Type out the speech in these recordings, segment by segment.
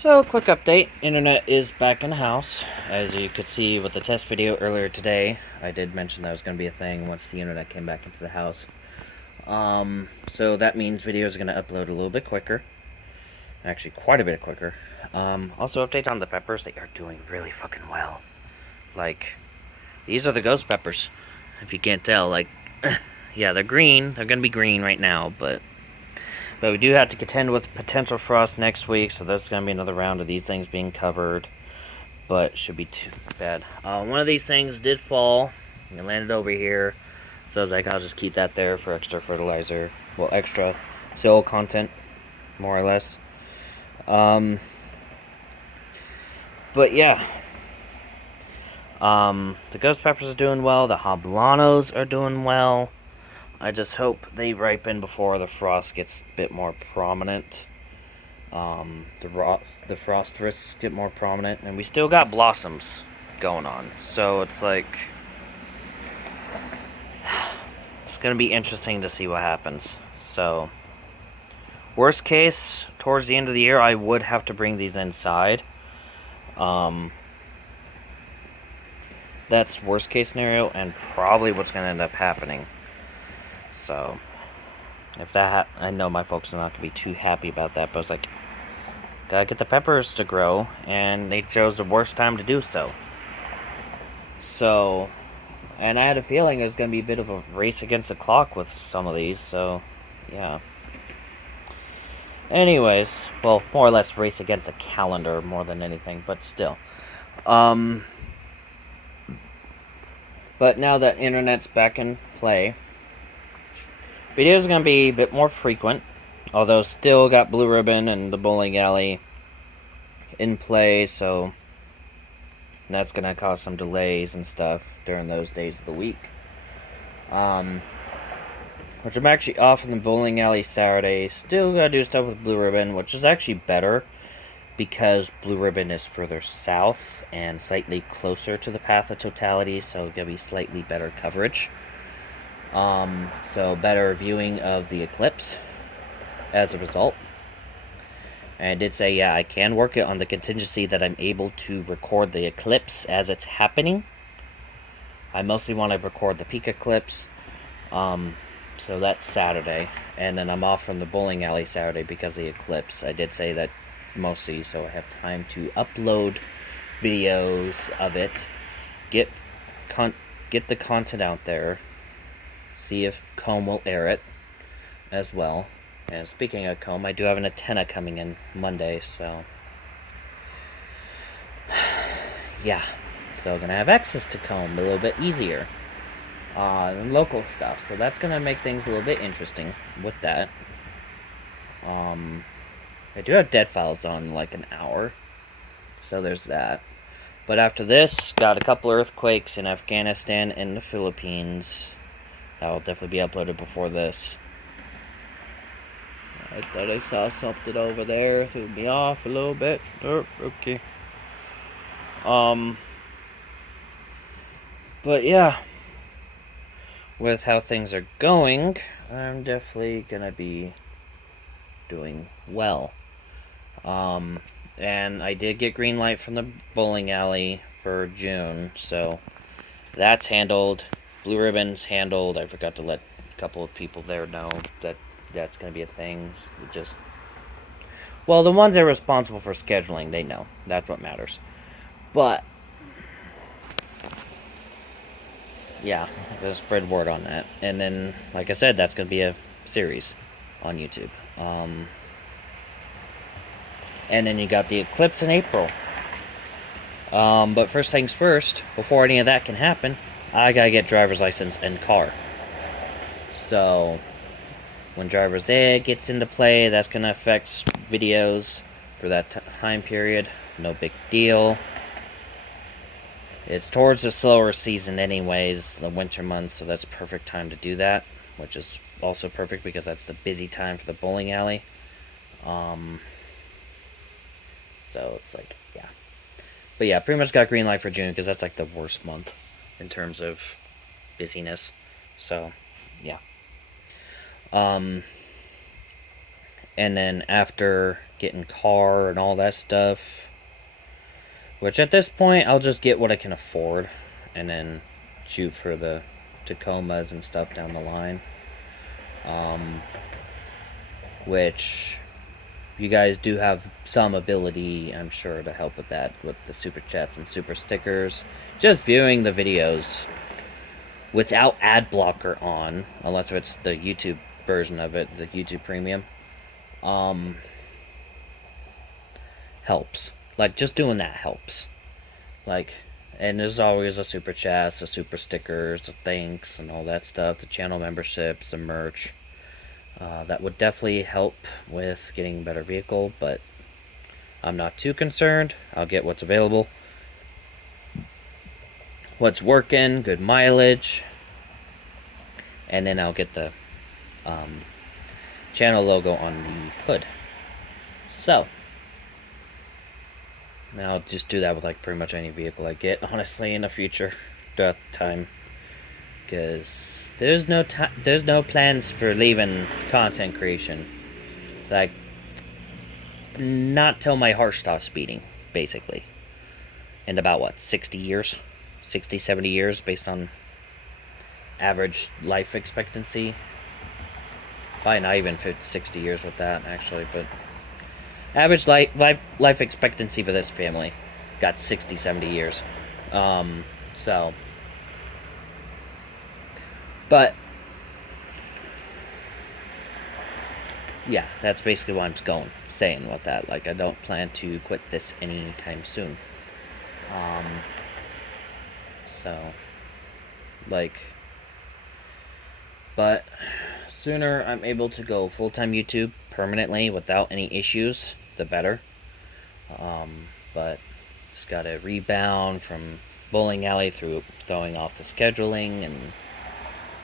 So, quick update. Internet is back in the house. As you could see with the test video earlier today, I did mention that was going to be a thing once the internet came back into the house. So that means videos are going to upload a little bit quicker. Actually, quite a bit quicker. Also, update on the peppers. They are doing really fucking well. Like, these are the ghost peppers. If you can't tell, like, yeah, they're green. They're going to be green right now, but we do have to contend with potential frost next week, so there's going to be another round of these things being covered. But shouldn't be too bad. One of these things did fall. It landed over here. So I was like, I'll just keep that there for extra fertilizer. Well, extra soil content, more or less. But yeah. The ghost peppers are doing well. The hablanos are doing well. I just hope they ripen before the frost gets a bit more prominent. The frost risks get more prominent, and we still got blossoms going on. So it's like, it's gonna be interesting to see what happens. So, worst case, towards the end of the year, I would have to bring these inside. That's worst case scenario, and probably what's gonna end up happening. So, if that I know my folks are not gonna be too happy about that, but it's like, gotta get the peppers to grow, and they chose the worst time to do so. So, and I had a feeling it was gonna be a bit of a race against the clock with some of these, so, yeah. Anyways, well, more or less race against a calendar more than anything, but still. But now that internet's back in play, videos are going to be a bit more frequent, although still got Blue Ribbon and the bowling alley in play, so that's going to cause some delays and stuff during those days of the week. Which I'm actually off in the bowling alley Saturday. Still got to do stuff with Blue Ribbon, which is actually better because Blue Ribbon is further south and slightly closer to the path of totality, so it's going to be slightly better coverage. So better viewing of the eclipse as a result. And I did say, yeah, I can work it on the contingency that I'm able to record the eclipse as it's happening. I mostly want to record the peak eclipse. So that's Saturday. And then I'm off from the bowling alley Saturday because of the eclipse. I did say that mostly so I have time to upload videos of it, get the content out there, see if Chime will air it as well. And speaking of Chime, I do have an antenna coming in Monday, so yeah, so I'm gonna have access to Chime a little bit easier than local stuff, so that's gonna make things a little bit interesting with that. I do have dead files on like an hour, so there's that. But after this, got a couple earthquakes in Afghanistan and the Philippines. That will definitely be uploaded before this. I thought I saw something over there, threw me off a little bit. Oh, okay. But yeah, with how things are going, I'm definitely gonna be doing well. And I did get green light from the bowling alley for June, so that's handled. Blue Ribbon's handled. I forgot to let a couple of people there know that that's going to be a thing. Well, the ones that are responsible for scheduling, they know. That's what matters. But yeah, I'm gonna spread word on that. And then, like I said, that's going to be a series on YouTube. And then you got the eclipse in April. But first things first, before any of that can happen, I gotta get driver's license and car. So, when driver's ed gets into play, that's gonna affect videos for that time period. No big deal. It's towards the slower season anyways, the winter months, so that's perfect time to do that, which is also perfect because that's the busy time for the bowling alley. So it's like, yeah. But yeah, pretty much got green light for June because that's like the worst month in terms of busyness. So, yeah. And then after getting car and all that stuff, which at this point I'll just get what I can afford and then shoot for the Tacomas and stuff down the line. Which you guys do have some ability, I'm sure, to help with that, with the super chats and super stickers. Just viewing the videos without ad blocker on, unless it's the YouTube version of it, the YouTube Premium, helps. Like, just doing that helps. Like, and there's always a super chats, the super stickers, the thanks, and all that stuff, the channel memberships, the merch. That would definitely help with getting a better vehicle, but I'm not too concerned. I'll get what's available, what's working, good mileage, and then I'll get the channel logo on the hood. So now I'll just do that with like pretty much any vehicle I get, honestly, in the future, throughout the time, because there's no plans for leaving content creation, like, not till my heart stops beating, basically, in about what, 60 years, 60, 70 years, based on average life expectancy. Probably not even 50, 60 years with that, actually, but average life expectancy for this family got 60, 70 years. So, but yeah, that's basically what I'm saying with that. Like, I don't plan to quit this anytime soon. So, like, but sooner I'm able to go full-time YouTube permanently without any issues, the better. But just gotta rebound from bowling alley through throwing off the scheduling and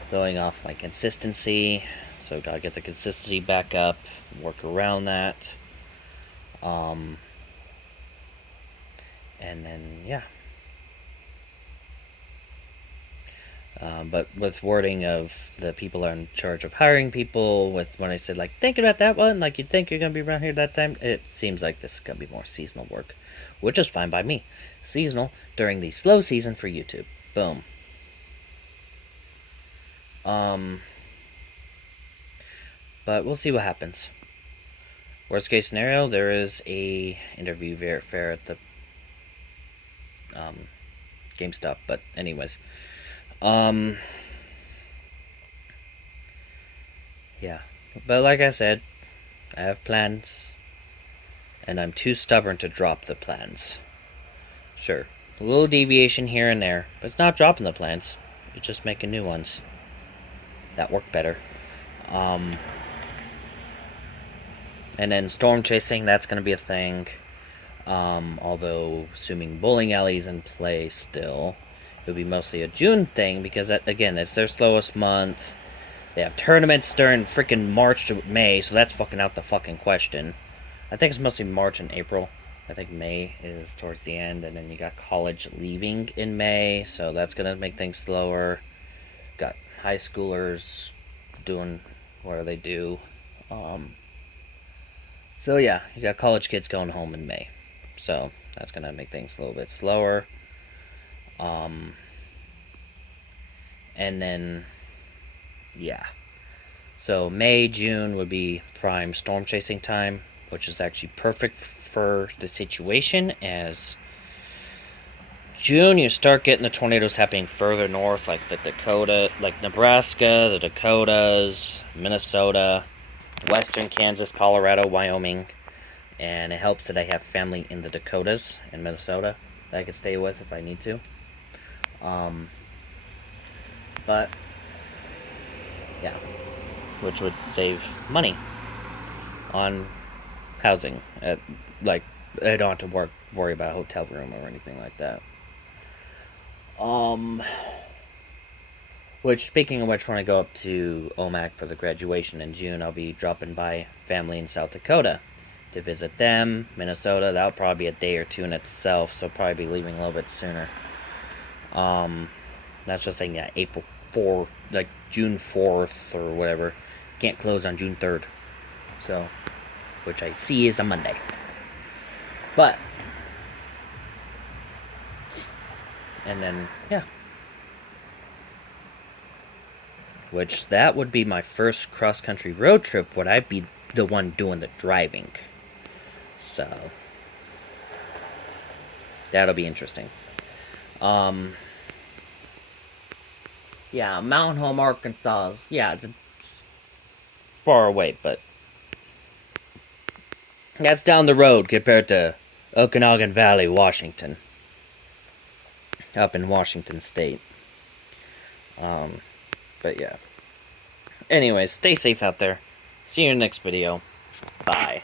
throwing off my consistency. So gotta get the consistency back up, work around that. And then, yeah. But with wording of the people are in charge of hiring people, with when I said, like, think about that one, like, you think you're going to be around here that time, it seems like this is going to be more seasonal work, which is fine by me. Seasonal during the slow season for YouTube. Boom. But we'll see what happens. Worst case scenario, there is a interview fair at the GameStop, but anyways. Yeah, but like I said, I have plans, and I'm too stubborn to drop the plans. Sure, a little deviation here and there, but it's not dropping the plans, it's just making new ones that work better. And then storm chasing, that's going to be a thing, although assuming bowling alley's in play still, it'll be mostly a June thing, because, that, again, it's their slowest month. They have tournaments during freaking March to May, so that's fucking out the fucking question. I think it's mostly March and April. I think May is towards the end, and then you got college leaving in May, so that's gonna make things slower. Got high schoolers doing whatever they do. So yeah, you got college kids going home in May, so that's gonna make things a little bit slower. And then, yeah. So May, June would be prime storm chasing time, which is actually perfect for the situation, as June you start getting the tornadoes happening further north, like the Dakota, like Nebraska, the Dakotas, Minnesota, western Kansas, Colorado, Wyoming, and it helps that I have family in the Dakotas and Minnesota that I can stay with if I need to. But yeah, which would save money on housing. Like, I don't have to worry about a hotel room or anything like that. Which, speaking of which, when I go up to OMAC for the graduation in June, I'll be dropping by family in South Dakota to visit them. Minnesota, that'll probably be a day or two in itself, so I'll probably be leaving a little bit sooner. That's just saying, yeah, April 4th, like June 4th or whatever. Can't close on June 3rd. So, which I see is a Monday. But, and then, yeah. Which, that would be my first cross-country road trip, would I be the one doing the driving. So, that'll be interesting. Yeah, Mountain Home, Arkansas. Yeah, it's far away, but that's down the road compared to Okanagan Valley, Washington. Up in Washington State. But yeah. Anyways, stay safe out there. See you in the next video. Bye.